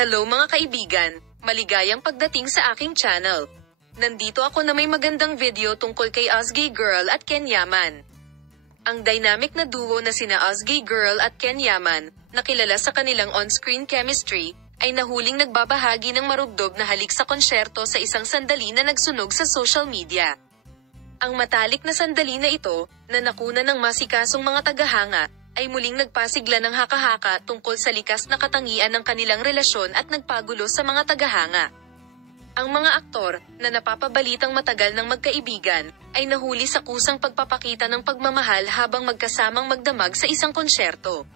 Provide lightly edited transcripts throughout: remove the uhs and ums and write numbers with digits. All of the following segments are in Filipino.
Hello mga kaibigan, maligayang pagdating sa aking channel. Nandito ako na may magandang video tungkol kay Ozgay Girl at Ken Yaman. Ang dynamic na duo na sina Ozgay Girl at Ken Yaman, na kilala sa kanilang on-screen chemistry, ay nahuling nagbabahagi ng marubdob na halik sa konsyerto sa isang sandali na nagsunog sa social media. Ang matalik na sandali na ito, na nakuna ng masikasong mga tagahanga, ay muling nagpasigla ng haka-haka tungkol sa likas na katangian ng kanilang relasyon at nagpagulo sa mga tagahanga. Ang mga aktor, na napapabalitang matagal ng magkaibigan, ay nahuli sa kusang pagpapakita ng pagmamahal habang magkasamang magdamag sa isang konsyerto.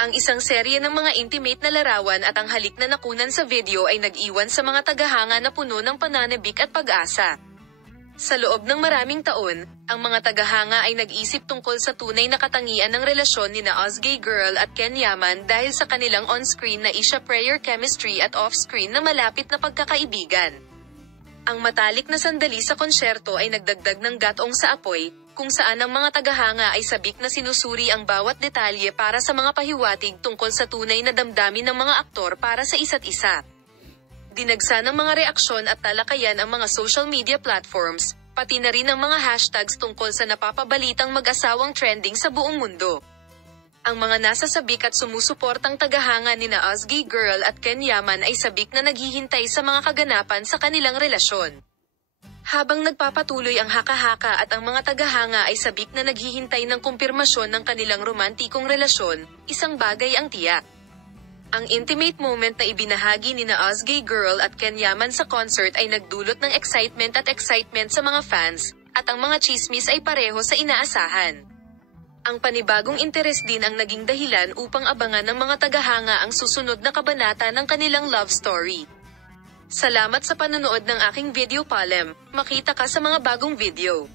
Ang isang serye ng mga intimate na larawan at ang halik na nakunan sa video ay nag-iwan sa mga tagahanga na puno ng pananabik at pag-asa. Sa loob ng maraming taon, ang mga tagahanga ay nag-isip tungkol sa tunay na katangian ng relasyon nina Ozgay Girl at Ken Yaman dahil sa kanilang on-screen na isya-prayer chemistry at off-screen na malapit na pagkakaibigan. Ang matalik na sandali sa konsyerto ay nagdagdag ng gatong sa apoy, kung saan ang mga tagahanga ay sabik na sinusuri ang bawat detalye para sa mga pahiwatig tungkol sa tunay na damdamin ng mga aktor para sa isa't isa. Dinagsa ng mga reaksyon at talakayan ang mga social media platforms, pati na rin ang mga hashtags tungkol sa napapabalitang mag-asawang trending sa buong mundo. Ang mga nasa sabik at sumusuportang tagahanga nina Ozgay Girl at Ken Yaman ay sabik na naghihintay sa mga kaganapan sa kanilang relasyon. Habang nagpapatuloy ang haka-haka at ang mga tagahanga ay sabik na naghihintay ng kumpirmasyon ng kanilang romantikong relasyon, isang bagay ang tiyak. Ang intimate moment na ibinahagi nina Ozgay Girl at Ken Yaman sa concert ay nagdulot ng excitement sa mga fans, at ang mga chismis ay pareho sa inaasahan. Ang panibagong interes din ang naging dahilan upang abangan ng mga tagahanga ang susunod na kabanata ng kanilang love story. Salamat sa panonood ng aking video palem, makita ka sa mga bagong video.